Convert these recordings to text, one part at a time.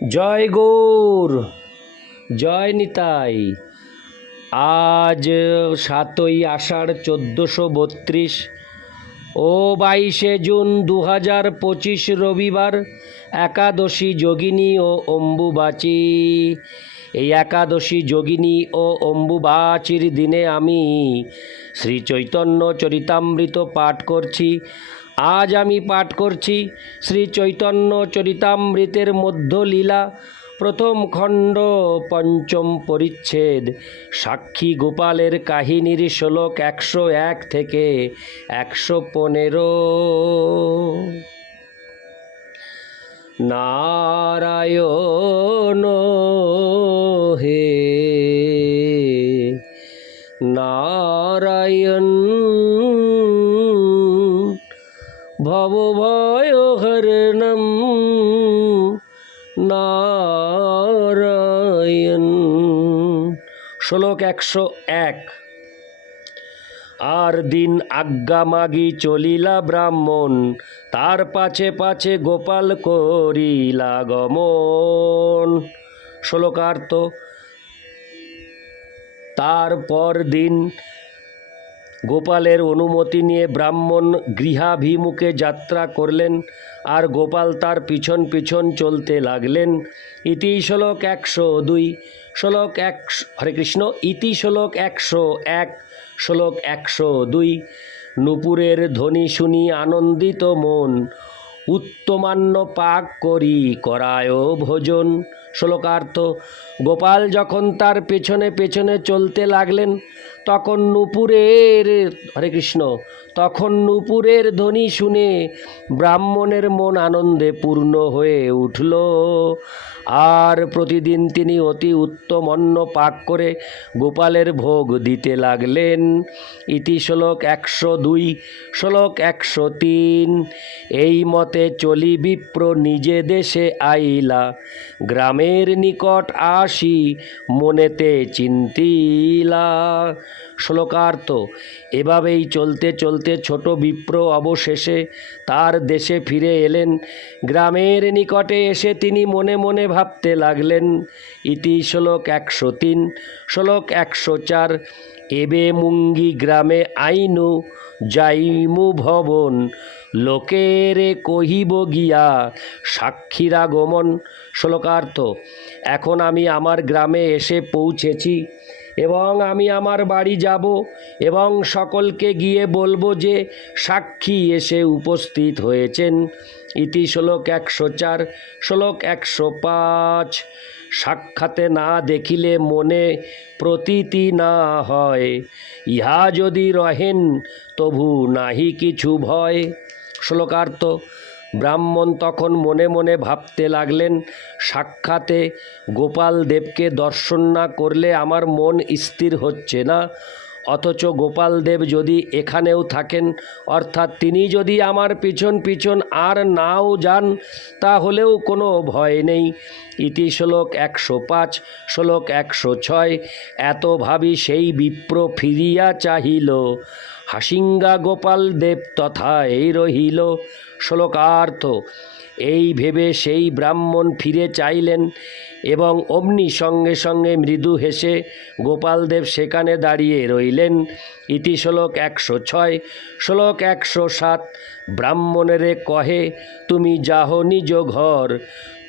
জয় গৌর, জয় নিতাই। আজ সাতই আষাঢ় চোদ্দোশো বত্রিশ ও বাইশে জুন দু হাজার পঁচিশ রবিবার একাদশী যোগিনী ও অম্বুবাচী। এই একাদশী যোগিনী ও অম্বুবাচীর দিনে আমি শ্রী চৈতন্য চরিতামৃত পাঠ করছি। আজ আমি পাঠ করছি শ্রী চৈতন্য চরিতামৃতের মধ্যলীলা প্রথম খণ্ড, পঞ্চম পরিচ্ছেদ, সাক্ষী গোপালের কাহিনীর শ্লোক একশো এক থেকে একশো পনেরো। নারায়ণ হে, নারায়ণ ভবভয় হরণম। নারায়ণ। শ্লোক একশো এক। আর দিন আজ্ঞা মাগি চলিলা ব্রাহ্মণ, তার পাছে পাছে গোপাল করিলা গমন। শ্লোকার্থ তারপর দিন গোপালের অনুমতি নিয়ে ব্রাহ্মণ গৃহাভিমুখে যাত্রা করলেন আর গোপাল তার পিছন পিছন চলতে লাগলেন। ইতি শ্লোক একশো দুই, শ্লোক এক হরে কৃষ্ণ, ইতি শ্লোক একশো এক, শ্লোক একশো দুই। নুপুরের ধ্বনি শুনি আনন্দিত মন উত্তমান্য পাক করি করায় ভোজন। শ্লোকার্থ, গোপাল যখন তার পেছনে পেছনে চলতে লাগলেন তখন নূপুরের হরে কৃষ্ণ। তখন নুপুরের ধ্বনি শুনে ব্রাহ্মণের মন আনন্দে পূর্ণ হয়ে উঠল। আর প্রতিদিন তিনি অতি উত্তম অন্ন পাক করে গোপালের ভোগ দিতে লাগলেন। ইতি শ্লোক একশো দুই, শ্লোক একশো তিন। এই মতে চলি বিপ্র নিজে দেশে আইলা, গ্রামের নিকট আসি মনেতে চিন্তিলা। শ্লোকার্থ, এভাবেই চলতে চলতে ছোট বিপ্র অবশেষে তার দেশে ফিরে এলেন। গ্রামের নিকটে এসে তিনি মনে মনে ভাবতে লাগলেন, ইতি শ্লোক একশো তিন, শ্লোক একশো চার, এবে মুঙ্গি গ্রামে আইনু যাইমু ভবন, লোকেরে কহিব গিয়া সাক্ষীরা গমন শ্লোকার্থ, এখন আমি আমার গ্রামে এসে পৌঁছেছি। এবং আমি আমার বাড়ি যাব এবং সকলকে গিয়ে বলব যে সাক্ষী এসে উপস্থিত হয়েছেন। ইতি শ্লোক একশো চার, শ্লোক একশো পাঁচ। সাক্ষাতে না দেখিলে মনে প্রতীতি না হয়, ইহা যদি রহেন তবু নাহি কিছু ভয়। শ্লোকার্থ ব্রাহ্মণ তখন মনে মনে ভাবতে লাগলেন, সাক্ষাতে গোপাল দেবকে দর্শন না করলে আমার মন স্থির হচ্ছে না। অথচ গোপাল দেব যদি এখানেও থাকেন, অর্থাৎ তিনি যদি আমার পিছন পিছন আর নাও যান, তাহলেও কোনো ভয় নেই। ইতি শ্লোক একশো পাঁচ, শ্লোক একশো ছয়, এত ভাবি সেই বিপ্র ফিরিয়া চাহিল। হাসিঙ্গা গোপাল দেব তথায় রহিল। শ্লোকার্থ। এই ভেবে সেই ব্রাহ্মণ ফিরে চাইলেন এবং অমনি সঙ্গে সঙ্গে মৃদু হেসে গোপালদেব সেখানে দাঁড়িয়ে রইলেন। ইতি শ্লোক একশো ছয়। শ্লোক একশো সাত। ব্রাহ্মণেরে কহে, তুমি যাহ নিজ ঘর।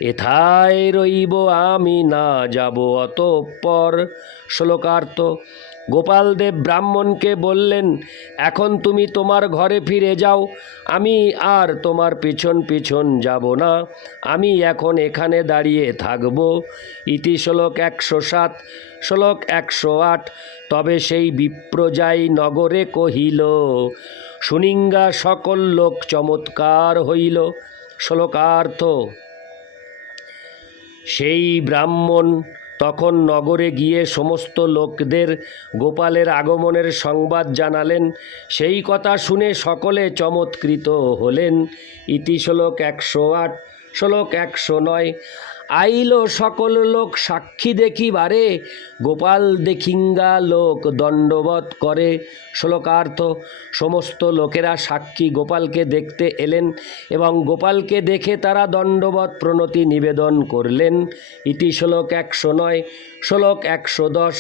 এথায় রইব আমি, না যাব অতঃপর। শ্লোকার্থ গোপালদেব ব্রাহ্মণকে বললেন, এখন তুমি তোমার ঘরে ফিরে যাও। আমি আর তোমার পিছন পিছন যাব না। আমি এখন এখানে দাঁড়িয়ে থাকব। ইতি শ্লোক একশো সাত। শ্লোক একশো আট। তবে সেই বিপ্রজাই নগরে কহিল, সুনিঙ্গা সকল লোক চমৎকার হইল। শ্লোকার্থ, সেই ব্রাহ্মণ তখন নগরে গিয়ে সমস্ত লোকদের গোপালের আগমনের সংবাদ জানালেন। সেই কথা শুনে সকলে চমৎকৃত হলেন। ইতিশ্লোক একশো আট, শ্লোক একশো নয়। আইল সকল লোক সাক্ষী দেখিবারে গোপাল দেখিঙ্গা লোক দণ্ডবত করে। শ্লোকার্থ, সমস্ত লোকেরা সাক্ষী গোপালকে দেখতে এলেন এবং গোপালকে দেখে তারা দণ্ডবত প্রণতি নিবেদন করলেন। ইতি শ্লোক একশো নয়, শ্লোক একশো দশ,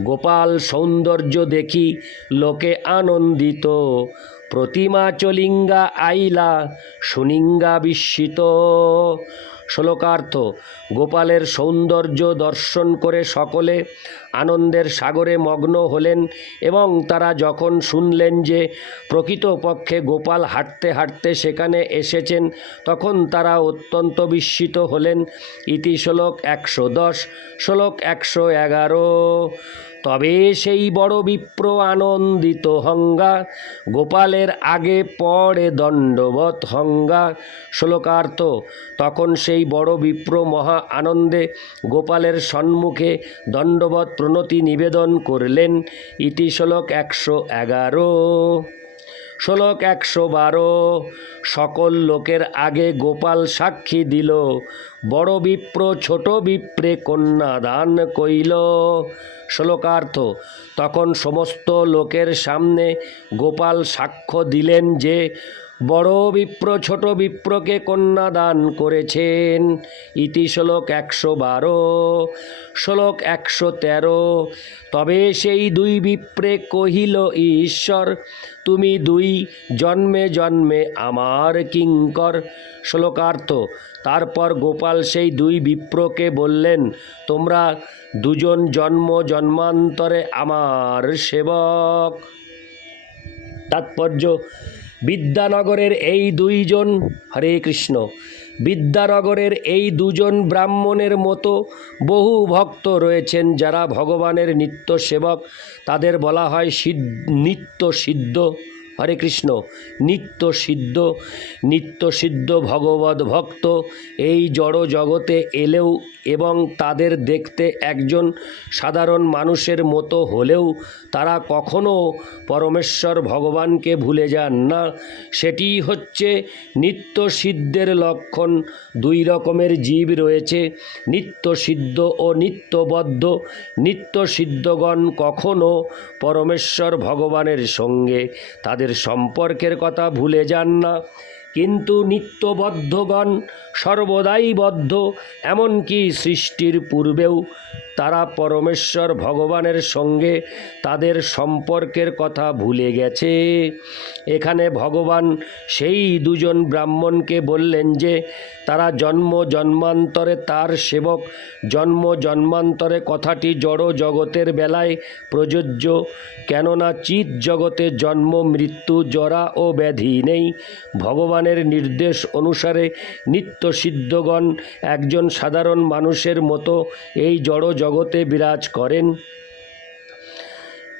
গোপাল সৌন্দর্য দেখি লোকে আনন্দিত। প্রতিমা চলিঙ্গা আইলা, সুনিঙ্গা বিস্মিত। শ্লোকার্থ, গোপালের সৌন্দর্য দর্শন করে সকলে আনন্দের সাগরে মগ্ন হলেন এবং তারা যখন শুনলেন যে প্রকৃতপক্ষে গোপাল হাঁটতে হাঁটতে সেখানে এসেছেন, তখন তারা অত্যন্ত বিস্মিত হলেন। ইতি শ্লোক একশো দশ, শ্লোক একশো এগারো। তবে সেই বড় বিপ্র আনন্দিত হঙ্গা, গোপালের আগে পড়ে দণ্ডবত হঙ্গা। শ্লোকার্থ, তখন সেই বড় বিপ্র মহা আনন্দে গোপালের সম্মুখে দণ্ডবত প্রণতি নিবেদন করলেন। ইতি শ্লোক একশো এগারো। শ্লোক একশো বারো, সকল লোকের আগে গোপাল সাক্ষী দিল। বড় বিপ্র, ছোট বিপ্রে কন্যা দান কইল। শ্লোকার্থ, তখন সমস্ত লোকের সামনে গোপাল সাক্ষ্য দিলেন যে, বড় বিপ্র, ছোট বিপ্রকে কন্যা দান করেছেন। ইতি শ্লোক একশো বারো। শ্লোক একশো তেরো, তবে সেই দুই বিপ্রে কহিল, ঈশ্বর, তুমি দুই জন্মে জন্মে আমার কিঙ্কর। শ্লোকার্থ তারপর গোপাল সেই দুই বিপ্রকে বললেন, তোমরা দুজন জন্ম জন্মান্তরে আমার সেবক। তাৎপর্য, বিদ্যানগরের এই দুইজন, হরে কৃষ্ণ, বিদ্যানগরের এই দুজন ব্রাহ্মণের মতো বহু ভক্ত রয়েছেন যারা ভগবানের নিত্য সেবক তাদের বলা হয় নিত্য সিদ্ধ হরে কৃষ্ণ, নিত্য সিদ্ধ নিত্য সিদ্ধ ভগবত ভক্ত, এই জড় জগতে এলেও এবং তাদের দেখতে একজন সাধারণ মানুষের মতো হলেও তারা কখনো পরমেশ্বর ভগবানকে ভুলে যান না। সেটি হচ্ছে নিত্য সিদ্ধের লক্ষণ। দুই রকমের জীব রয়েছে, নিত্য সিদ্ধ ও নিত্যবদ্ধ নিত্য সিদ্ধগণ কখনো পরমেশ্বর ভগবানের সঙ্গে তাদের সম্পর্কের কথা ভুলে যান না। কিন্তু নিত্যবদ্ধগণ সর্বদাই বদ্ধ, এমনকি সৃষ্টির পূর্বেও তারা পরমেশ্বর ভগবানের সঙ্গে তাদের সম্পর্কের কথা ভুলে গেছে। এখানে ভগবান সেই দুজন ব্রাহ্মণকে বললেন যে, তারা জন্ম জন্মান্তরে তার সেবক, জন্ম জন্মান্তরে কথাটি জড় জগতের বেলায় প্রযোজ্য, কেননা চিৎ জগতে জন্ম, মৃত্যু, জরা ও ব্যাধি নেই। ভগবানের নির্দেশ অনুসারে নিত্য সিদ্ধগণ একজন সাধারণ মানুষের মতো এই জড় জগতে বিরাজ করেন।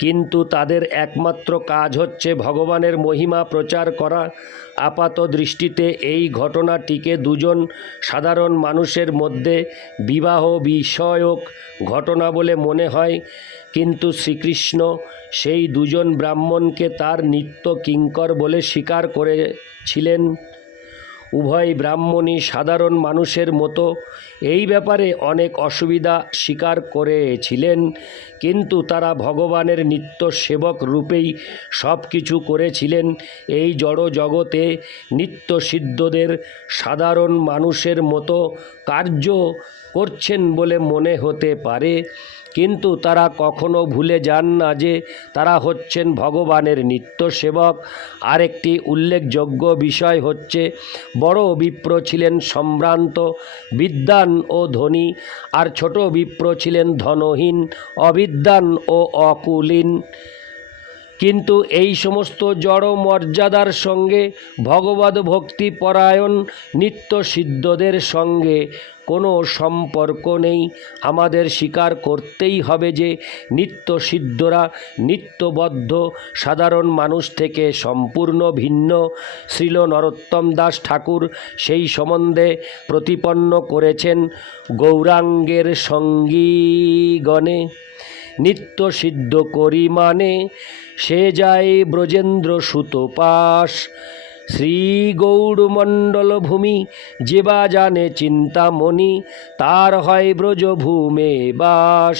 কিন্তু তাদের একমাত্র কাজ হচ্ছে ভগবানের মহিমা প্রচার করা। আপাত দৃষ্টিতে এই ঘটনাটিকে দুজন সাধারণ মানুষের মধ্যে বিবাহ বিষয়ক ঘটনা বলে মনে হয়। কিন্তু শ্রীকৃষ্ণ সেই দুজন ব্রাহ্মণকে তার নিত্য কিঙ্কর বলে স্বীকার করেছিলেন। উভয় ব্রাহ্মণই সাধারণ মানুষের মতো এই ব্যাপারে অনেক অসুবিধা স্বীকার করেছিলেন, কিন্তু তারা ভগবানের নিত্য সেবক রূপেই সব কিছু করেছিলেন। এই জড় জগতে নিত্য সিদ্ধদের সাধারণ মানুষের মতো কার্য করছেন বলে মনে হতে পারে। কিন্তু তারা কখনো ভুলে যান না যে তারা হচ্ছেন ভগবানের নিত্য সেবক আরেকটি উল্লেখযোগ্য বিষয় হচ্ছে, বড় বিপ্র ছিলেন সম্ভ্রান্ত, বিদ্বান ও ধনী, আর ছোট বিপ্র ছিলেন ধনহীন, অবিদ্বান ও অকুলীন। কিন্তু এই সমস্ত জড় মর্যাদার সঙ্গে ভগবত ভক্তি পরায়ণ নিত্য সিদ্ধদের সঙ্গে কোনো সম্পর্ক নেই। আমাদের স্বীকার করতেই হবে যে নিত্য সিদ্ধরা নিত্যবদ্ধ, সাধারণ মানুষ থেকে সম্পূর্ণ ভিন্ন। শ্রীল নরোত্তম দাস ঠাকুর সেই সম্বন্ধে প্রতিপন্ন করেছেন গৌরাঙ্গের সঙ্গীগণে। নিত্য সিদ্ধ করি মানে সে যায় ব্রজেন্দ্র সুত পাশ শ্রী গৌড়মণ্ডল ভূমি যে জানে চিন্তামণি তার হয় ব্রজভূমে বাস।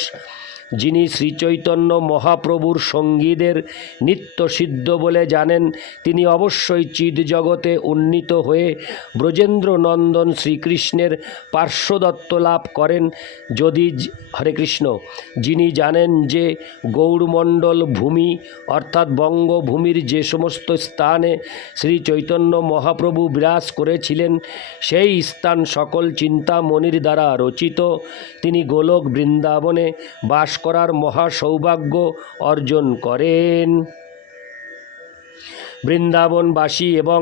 যিনি শ্রীচৈতন্য মহাপ্রভুর সঙ্গীদের নিত্য সিদ্ধ বলে জানেন, তিনি অবশ্যই চিদ জগতে উন্নীত হয়ে ব্রজেন্দ্র নন্দন শ্রীকৃষ্ণের পার্শ্বদত্ত লাভ করেন। যদি হরে কৃষ্ণ, যিনি জানেন যে গৌড়মণ্ডল ভূমি, অর্থাৎ বঙ্গভূমির যে সমস্ত স্থানে শ্রী চৈতন্য মহাপ্রভু বিরাজ করেছিলেন, সেই স্থান সকল চিন্তামণির দ্বারা রচিত। তিনি গোলক বৃন্দাবনে বাস করার মহা সৌভাগ্য অর্জন করেন। বৃন্দাবনবাসী এবং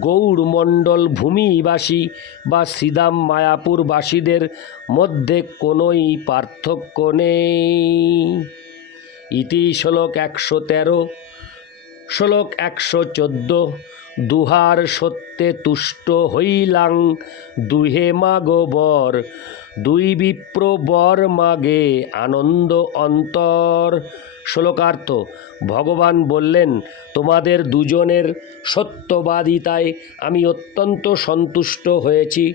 গৌড়মণ্ডল ভূমিবাসী বা শ্রীদাম মায়াপুরবাসীদের মধ্যে কোনোই পার্থক্য নেই। ইতি শ্লোক একশো তেরো, শ্লোক একশো চোদ্দ দুহার সত্যে তুষ্ট হইলাং, দুহে মাগো বর, দুই বিপ্র বর মাগে আনন্দ অন্তর। শ্লোকার্থ, ভগবান বললেন, তোমাদের দুজনের সত্যবাদিতায় আমি অত্যন্ত সন্তুষ্ট হয়েছি।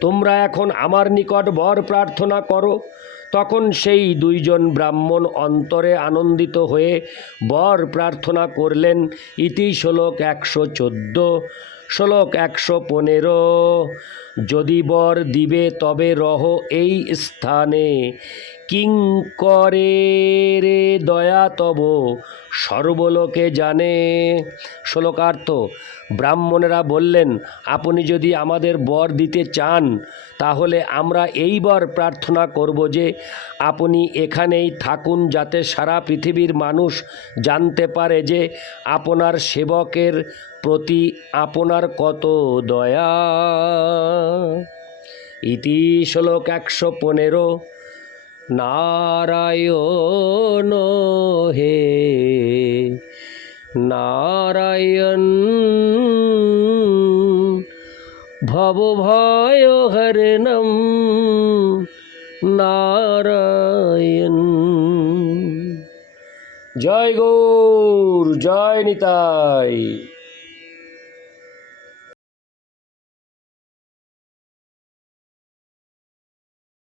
তোমরা এখন আমার নিকট বর প্রার্থনা করো। তখন সেই দুইজন ব্রাহ্মণ অন্তরে আনন্দিত হয়ে বর প্রার্থনা করলেন, ইতি শ্লোক একশো চোদ্দ, শ্লোক একশো পনেরো। যদি বর দিবে তবে রহ এই স্থানে। কিং রে দয়া তব, সর্বলোকে জানে। শ্লোকার্থ, ব্রাহ্মণেরা বললেন, আপনি যদি আমাদের বর দিতে চান, তাহলে আমরা এই বর প্রার্থনা করব যে, আপনি এখানেই থাকুন যাতে সারা পৃথিবীর মানুষ জানতে পারে যে, আপনার সেবকের প্রতি আপনার কত দয়া। ইতি শ্লোক একশো পনেরো। নারায়ণ হে নারায়ণ ভয় হরণম নারায়ণ। জয় গৌর জয় নিতাই।